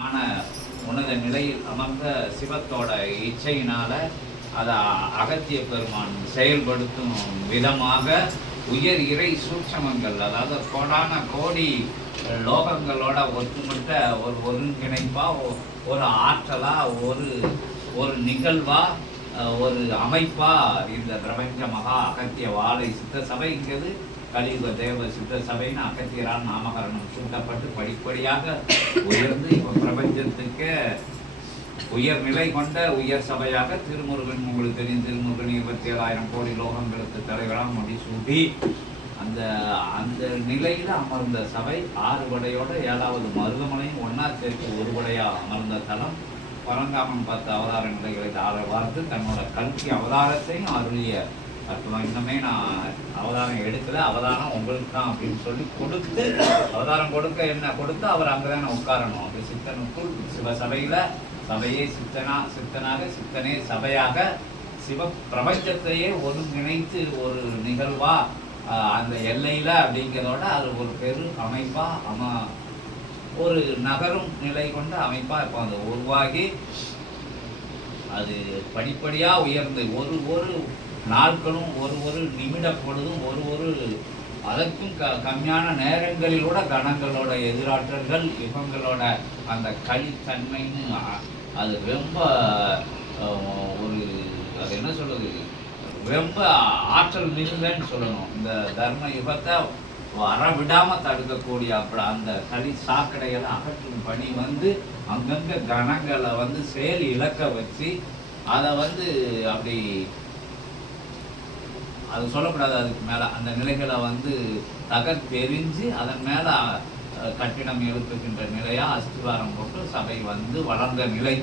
ஆன உனது நிலையில் அமர்ந்த சிவத்தோட இச்சையினால் அதை அகத்திய பெருமான் செயல்படுத்தும் விதமாக உயர் இறை சூட்சமங்கள் அதாவது கோடான கோடி லோகங்களோட ஒட்டுமொத்த ஒரு ஒருங்கிணைப்பாக ஒ- ஒரு ஆற்றலாக ஒரு ஒரு நிகழ்வாக ஒரு அமைப்பாக இந்த பிரபஞ்ச மகா அகத்திய வாழை சித்த சபைங்கிறது கலியுக தேவ சித்த சபைன்னு அகத்தியரால் நாமகரணம் சூட்டப்பட்டு படிப்படியாக உயர்ந்து இப்போ பிரபஞ்சத்துக்கு உயர் நிலை கொண்ட உயர் சபையாக திருமுருகன் உங்களுக்கு தெரியும் திருமுருகன் இருபத்தி ஏழாயிரம் கோடி லோகங்களுக்கு தலைவராக முடிசூட்டி அந்த அந்த நிலையில அமர்ந்த சபை ஆறு படையோட ஏழாவது மருதமனையும் ஒன்னா சேர்த்து ஒருபடையாக அமர்ந்த தலம் பரந்தாமன் பத்து அவதார நிலைகளை தாழ பார்த்து தன்னோட கல்வி அவதாரத்தையும் அருளிய அற்புதம். இன்னுமே நான் அவதாரம் எடுக்கல. அவதாரம் உங்களுக்கு தான் அப்படின்னு சொல்லி கொடுத்து அவதாரம் கொடுக்க என்ன? கொடுத்து அவர் அங்கதானே உட்காரணும். அப்படி சித்தனுக்குள் சிவசபையில் சபையே சித்தனா சித்தனாக சித்தனே சபையாக சிவ பிரபஞ்சத்தையே ஒருங்கிணைத்து ஒரு நிகழ்வா ஆஹ், அந்த எல்லையில அப்படிங்கிறதோட அது ஒரு பெரு அமைப்பா அம ஒரு நகரும் நிலை கொண்ட அமைப்பா இப்போ அந்த உருவாகி அது படிப்படியா உயர்ந்து ஒரு ஒரு நாட்களும் ஒரு ஒரு நிமிட பொழுதும் ஒரு ஒரு அதற்கும் க கம்மியான நேரங்களில் கூட கணங்களோட எதிராற்றல்கள் யுகங்களோட அந்த களித்தன்மைன்னு அது ரொம்ப ஒரு அது என்ன சொல்கிறது ரொம்ப ஆற்றல் மிகுந்தன்னு சொல்லணும். இந்த தர்ம யுகத்தை வர தடுக்கக்கூடிய அப்படி அந்த களி சாக்கடைகளை அகற்றும் பணி வந்து அங்கங்கே கணங்களை வந்து செயல் இழக்க வச்சு அதை வந்து அப்படி அது சொல்லக்கூடாது அதுக்கு மேலே. அந்த நிலைகளை வந்து தகர்த்தெறிஞ்சு அதன் மேலே கட்டிடம் எழுப்புகின்ற நிலையாக அஸ்திவாரம் போட்டு சபை வந்து வளர்ந்த நிலை.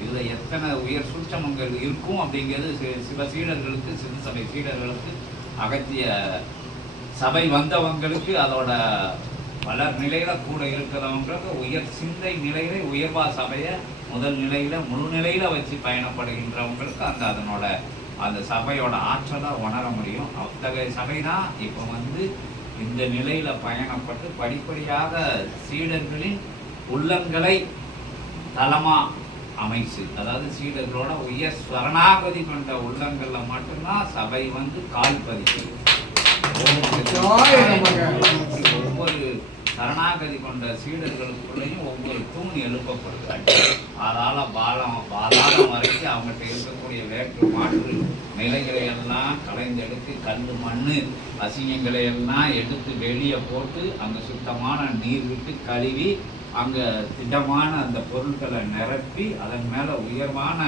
இதில் எத்தனை உயர் சூட்சமங்கள் இருக்கும் அப்படிங்கிறது சி- சிவ சீடர்களுக்கு சிறு சபை சீடர்களுக்கு அகத்திய சபை வந்தவங்களுக்கு அதோட வளர் நிலையில் கூட இருக்கிறவங்களுக்கு உயர் சிந்தை நிலையில உயர்வா சபையை முதல் நிலையில் முழு நிலையில் வச்சு பயணப்படுகின்றவங்களுக்கு அந்த அதனோட அந்த சபையோட ஆற்றலை உணர முடியும். அத்தகைய சபை தான் இப்போ வந்து இந்த நிலையில் பயணப்பட்டு படிப்படியாக சீடர்களின் உள்ளங்களை தளமாக அமைச்சு அதாவது சீடர்களோட உயர் ஸ்வரணாகதி கொண்ட உள்ளங்களில் மட்டும்தான் சபை வந்து கால் பதிக்கும். சரணாகதி கொண்ட சீடர்களுக்குள்ளேயும் ஒவ்வொரு தூண் எழுப்பப்படுகிறார் பாதாள பாலம் பாதாளம் வரைக்கும் அவங்ககிட்ட இருக்கக்கூடிய வேற்று மாற்று நிலைகளை எல்லாம் கலைந்தெடுத்து கல் மண்ணு அசிங்கங்களை எல்லாம் எடுத்து வெளியே போட்டு அங்க சுத்தமான நீர் விட்டு கழுவி அங்க திடமான அந்த பொருட்களை நிரப்பி அதன் மேல உயர்வான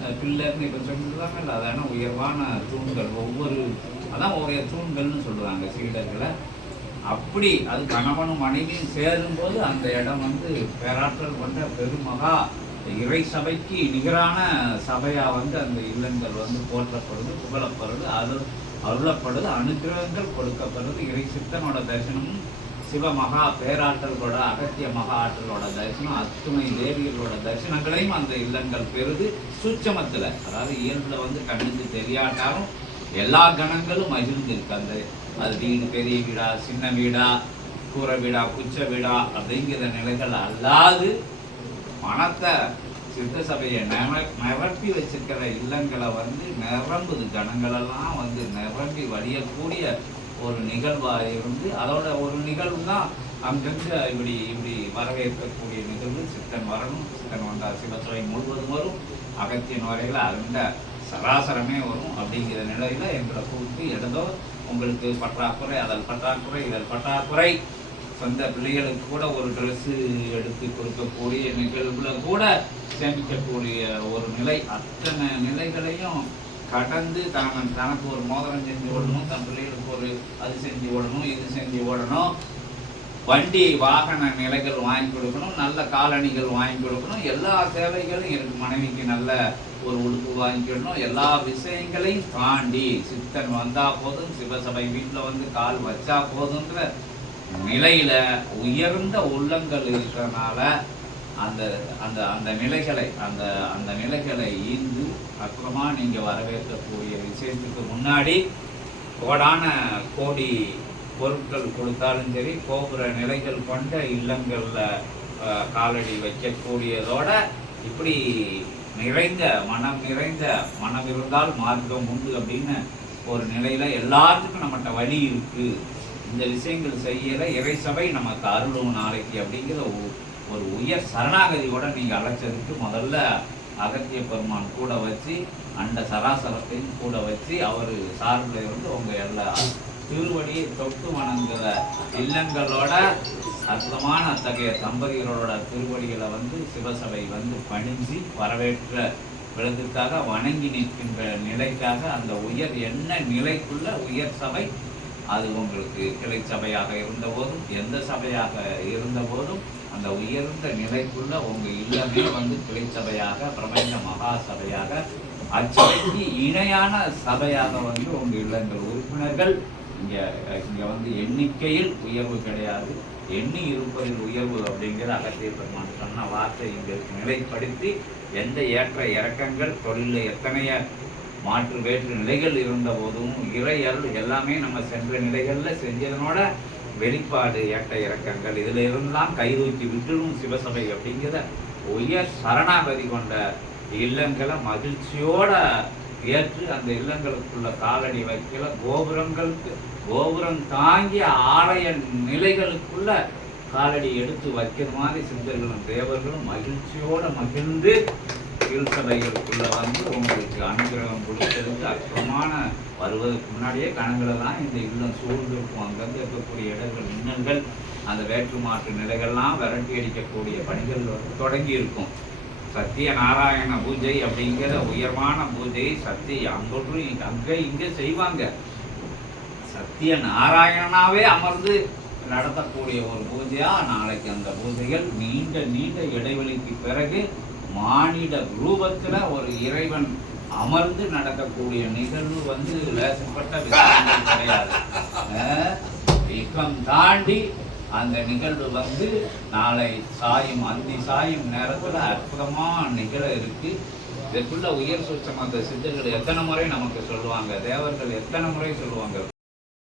அஹ், பில்லர்னு இப்ப இல்லை அதான உயர்வான தூண்கள். ஒவ்வொரு அதான் ஒவ்வொரு தூண்கள்னு சொல்றாங்க சீடர்களை. அப்படி அது கணவனும் மனைவியும் சேரும்போது அந்த இடம் வந்து பேராற்றல் கொண்ட பெருமகா. இறை சபைக்கு நிகரான சபையாக வந்து அந்த இல்லங்கள் வந்து போற்றப்படுது புகழப்படுது அருள் அருளப்படுது அனுகிரகங்கள் கொடுக்கப்படுது. இறை சித்தனோட தரிசனமும் சிவ மகா பேராற்றலோட அகத்திய மகா ஆற்றலோட தரிசனம் அத்துணை தேவிகளோட தரிசனங்களையும் அந்த இல்லங்கள் பெறுது சூட்சமத்தில். அதாவது இயல்பில் வந்து கண்ணுக்கு தெரியாட்டாலும் எல்லா கணங்களும் மகிழ்ந்து இருக்கு அந்த அது வீடு பெரிய வீடா சின்ன வீடா கூரை வீடா குச்ச வீடா அப்படிங்கிற நிலைகள் அல்லாது மனத்தை சித்த சபையை நிர நிரப்பி வச்சிருக்கிற இல்லங்களை வந்து நிரம்புது. கணங்களெல்லாம் வந்து நிரம்பி வழியக்கூடிய ஒரு நிகழ்வாக இருந்து அதோட ஒரு நிகழ்வு தான் அங்கங்கே இப்படி இப்படி வரவேற்கக்கூடிய நிகழ்வு. சித்தன் வரணும் சித்தன் வந்தால் சிவத்துறை முழுவதும் வரும். அகத்தியன் வரையில் அந்த சராசரமே வரும் அப்படிங்கிற நிலையில எங்களை கூப்பிட்டு இடதோ உங்களுக்கு பற்றாக்குறை அதில் பற்றாக்குறை இதன் பற்றாக்குறை. சொந்த பிள்ளைகளுக்கு கூட ஒரு ட்ரெஸ்ஸு எடுத்து கொடுக்கக்கூடிய நிகழ்வுல கூட சேமிக்கக்கூடிய ஒரு நிலை. அத்தனை நிலைகளையும் கடந்து தான் தனக்கு ஒரு மோதிரம் செஞ்சு ஓடணும் தன் பிள்ளைகளுக்கு ஒரு அது செஞ்சு ஓடணும் இது செஞ்சு ஓடணும். வண்டி வாகன நிலைகள் வாங்கி கொடுக்கணும் நல்ல காலணிகள் வாங்கி கொடுக்கணும். எல்லா சேவைகளும் எனக்கு மனைவிக்கு நல்ல ஒரு உடுப்பு வாங்கிக்கணும் எல்லா விஷயங்களையும் தாண்டி சித்தன் வந்தால் போதும் சிவசபை வீட்டில் வந்து கால் வச்சா போதுன்ற நிலையில் உயர்ந்த உள்ளங்கள் இருக்கிறனால அந்த அந்த அந்த நிலைகளை அந்த அந்த நிலைகளை ஈந்து அப்புறமா நீங்கள் வரவேற்கக்கூடிய விஷயத்துக்கு முன்னாடி கோடான கோடி பொருட்கள் கொடுத்தாலும் சரி கோபுர நிலைகள் கொண்ட இல்லங்களில் காலடி வைக்கக்கூடியதோட இப்படி நிறைந்த மனம் நிறைந்த மனம் இருந்தால் மார்க்கம் உண்டு அப்படின்னு ஒரு நிலையில் எல்லாத்துக்கும் நம்மகிட்ட வழி இருக்குது இந்த விஷயங்கள் செய்யல இறைசபை நமக்கு அருளும் நாளைக்கு அப்படிங்கிற ஒரு உயர் சரணாகதியோட நீங்கள் அழைச்சதுக்கு முதல்ல அகத்திய பெருமான் கூட வச்சு அண்ட சராசரத்தையும் கூட வச்சு அவர் சார்பில் இருந்து உங்கள் எல்லா திருவடியை தொட்டு வணங்குற இல்லங்களோட அற்புதமான அத்தகைய தம்பதிகளோட திருவடிகளை வந்து சிவசபை வந்து பணிஞ்சு வரவேற்ற விருதுக்காக வணங்கி நிற்கின்ற நிலைக்காக அந்த உயர் என்ன நிலைக்குள்ள உயர் சபை அது உங்களுக்கு கிளை சபையாக இருந்தபோதும் எந்த சபையாக இருந்தபோதும் அந்த உயர்ந்த நிலைக்குள்ள உங்க இல்லமே வந்து கிளை சபையாக பிரபஞ்ச மகா சபையாக அச்சபைக்கு இணையான சபையாக வந்து உங்க இல்லங்கள் உறுப்பினர்கள் இங்க இங்க வந்து எண்ணிக்கையில் உயர்வு கிடையாது. எண்ணி இருப்பதில் உயர்வு அப்படிங்கிற அகத்திய பெருமான் சொன்ன வார்த்தை இங்க நிலைப்படுத்தி எந்த ஏற்ற இறக்கங்கள் தொழிலில் எத்தனைய மாற்று வேற்று நிலைகள் இருந்த போதும் இறையல் எல்லாமே நம்ம சென்ற நிலைகளில் செஞ்சதனோட வெளிப்பாடு ஏற்ற இறக்கங்கள் இதுல இருந்தெல்லாம் கைதூக்கி விட்டுடும் சிவசபை அப்படிங்கிற உயர் சரணாகதி கொண்ட இல்லங்களை மகிழ்ச்சியோட ஏற்று அந்த இல்லங்களுக்குள்ள காலடி வைக்கல. கோபுரங்களுக்கு கோபுரம் தாங்கிய ஆலய நிலைகளுக்குள்ள காலடி எடுத்து வைக்கிற மாதிரி சிந்தர்களும் தேவர்களும் மகிழ்ச்சியோட மகிழ்ந்து திருச்சபைகளுக்குள்ள வந்து உங்களுக்கு அனுகிரகம் கொடுத்ததுக்கு அற்புதமான வருவதற்கு முன்னாடியே கணங்களை இந்த இல்லம் சூழ்ந்து இருக்கும் அங்கங்கே இருக்கக்கூடிய இடங்கள் இன்னங்கள் அந்த வேற்று மாற்று நிலைகள்லாம் விரட்டி அடிக்கக்கூடிய பணிகள் வந்து தொடங்கி இருக்கும் சத்திய நாராயண பூஜை அப்படிங்கிற உயர்வான பூஜை சத்திய அங்கொன்று அங்கே இங்கே செய்வாங்க. சத்திய நாராயணனாவே அமர்ந்து நடத்தக்கூடிய ஒரு பூஜையா நாளைக்கு அந்த பூஜைகள் நீண்ட நீண்ட இடைவெளிக்கு பிறகு மானிட ரூபத்தில் ஒரு இறைவன் அமர்ந்து நடக்கக்கூடிய நிகழ்வு வந்து லேசப்பட்ட விஷயங்கள் கிடையாது. அஹ், தாண்டி அந்த நிகழ்வு வந்து நாளை சாயும் அந்தி சாயும் நேரத்தில் அற்புதமாக நிகழ இருக்கு. இதற்குள்ள உயர் சுற்றமாக சித்தர்கள் எத்தனை முறை நமக்கு சொல்லுவாங்க? தேவர்கள் எத்தனை முறை சொல்லுவாங்க?